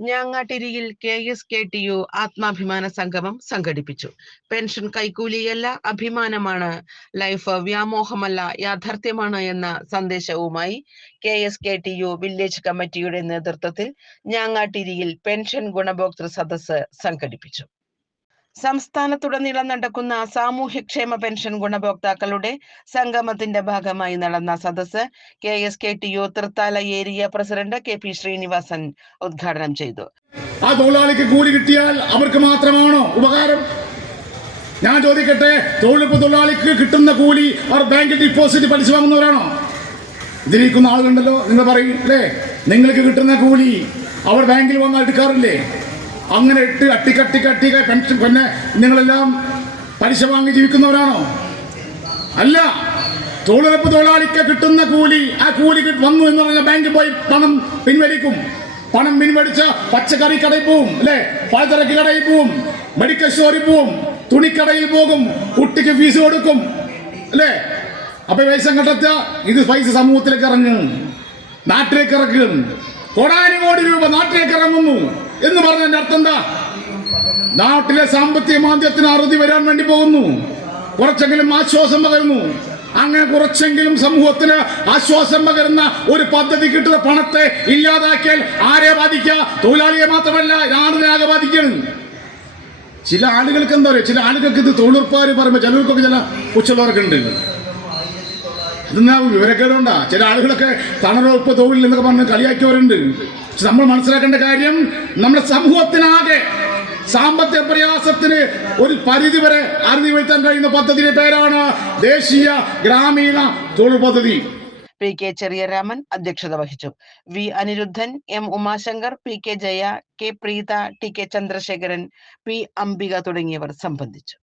ഞാങ്ങാട്ടിരിയിൽ K S K T U ആത്മാഭിമാന സംഗമം സംഘടിപ്പിച്ചു. Pension കൈക്കൂലിയല്ല അഭിമാനമാണ്. ലൈഫ് വ്യാമോഹമല്ല യാഥാർത്ഥ്യമാണ് എന്ന സന്ദേശവുമായി K S K T U village കമ്മിറ്റിയുടെ നേതൃത്വത്തിൽ ഞാങ്ങാട്ടിരിയിൽ പെൻഷൻ ഗുണഭോക്തൃ സദസ്സ് സംഘടിപ്പിച്ചു. സംസ്ഥാനത്തുടനീളം നടക്കുന്ന സാമൂഹ്യക്ഷേമ പെൻഷൻ ഗുണഭോക്താക്കളുടെ സംഗമത്തിന്റെ ഭാഗമായി നടന്ന സദസ്സ് K S K T U Thrithala area president K P Sreenivasan ഉദ്ഘാടനം ചെയ്തു. ആ തൊഴിലാളിക്ക് കൂലി കിട്ടിയാൽ അവർക്ക് മാത്രമാണോ ഉപകാരം? ഞാൻ ചോദിക്കട്ടെ തൊഴിലുറപ്പ് തൊഴിലാളിക്ക് കിട്ടുന്ന കൂലി അവർ ബാങ്കിൽ ഡിപ്പോസിറ്റ് പലിശ വാങ്ങുന്നവരാണോ? ഇതിരിക്കുന്ന ആളുകളുണ്ടല്ലോ നിങ്ങൾ പറയും നിങ്ങൾക്ക് കിട്ടുന്ന കൂലി അവർ ബാങ്കിൽ വന്നാൽ എടുക്കാറില്ലേ? അങ്ങനെ ഇട്ട് അട്ടിക്കട്ടി കട്ടി പെൻഷൻ പിന്നെ നിങ്ങളെല്ലാം പലിശ വാങ്ങി ജീവിക്കുന്നവരാണോ? അല്ല. തൊഴിലുറപ്പ് തൊഴിലാളിക്ക് കിട്ടുന്ന കൂലി ആ കൂലി വന്നു എന്ന് പറഞ്ഞാൽ ബാങ്കിൽ പോയി പണം പിൻവലിക്കും. പണം പിൻവലിച്ച പച്ചക്കറി കടയിൽ പോവും അല്ലെ? പലചരക്ക് കടയിൽ പോവും മെഡിക്കൽ സ്റ്റോറിൽ പോവും തുണിക്കടയിൽ പോകും കുട്ടിക്ക് ഫീസ് കൊടുക്കും അല്ലേ? അപ്പൊ പൈസ കണ്ടെത്ത ഇത് പൈസ സമൂഹത്തിലേക്ക് ഇറങ്ങും. നാട്ടിലേക്ക് ഇറക്കും കോടാനുകോടി രൂപ നാട്ടിലേക്ക് ഇറങ്ങുന്നു. എന്ന് പറഞ്ഞതിന്റെ അർത്ഥം എന്താ? നാട്ടിലെ സാമ്പത്തിക മാന്ദ്യത്തിന് അറുതി വരാൻ വേണ്ടി പോകുന്നു. കുറച്ചെങ്കിലും ആശ്വാസം പകരുന്നു. അങ്ങനെ കുറച്ചെങ്കിലും സമൂഹത്തിന് ആശ്വാസം പകരുന്ന ഒരു പദ്ധതി കിട്ടുന്ന പണത്തെ ഇല്ലാതാക്കിയാൽ ആരെ ബാധിക്കുക? തൊഴിലാളിയെ മാത്രമല്ല നാടിനാകെ ബാധിക്കണം ചില ആളുകൾക്ക് എന്താ പറയുക ചില ആളുകൾക്ക് ഇത് തൊഴിലുറപ്പുകാർ പറയുമ്പോൾ ചിലർക്കൊക്കെ ചില ഉച്ചവർക്ക് അതെന്നാ വിവരക്കേടുണ്ടാ. ചില ആളുകളൊക്കെ തണലുറപ്പ് തൊഴിൽ എന്നൊക്കെ പറഞ്ഞ് കളിയാക്കിയവരുണ്ട്. പക്ഷെ നമ്മൾ മനസ്സിലാക്കേണ്ട കാര്യം നമ്മുടെ സമൂഹത്തിനാകെ സാമ്പത്തിക പ്രയാസത്തിന് ഒരു പരിധി വരെ അറുതി വരുത്താൻ കഴിയുന്ന പദ്ധതിയുടെ പേരാണ് ദേശീയ ഗ്രാമീണ തൊഴിൽ പദ്ധതി. പി കെ ചെറിയരാമൻ അധ്യക്ഷത വഹിച്ചു. V Aniruddhan M Umashankar P K Jaya K Preetha T K Chandrasekharan P Ambika തുടങ്ങിയവർ സംബന്ധിച്ചു.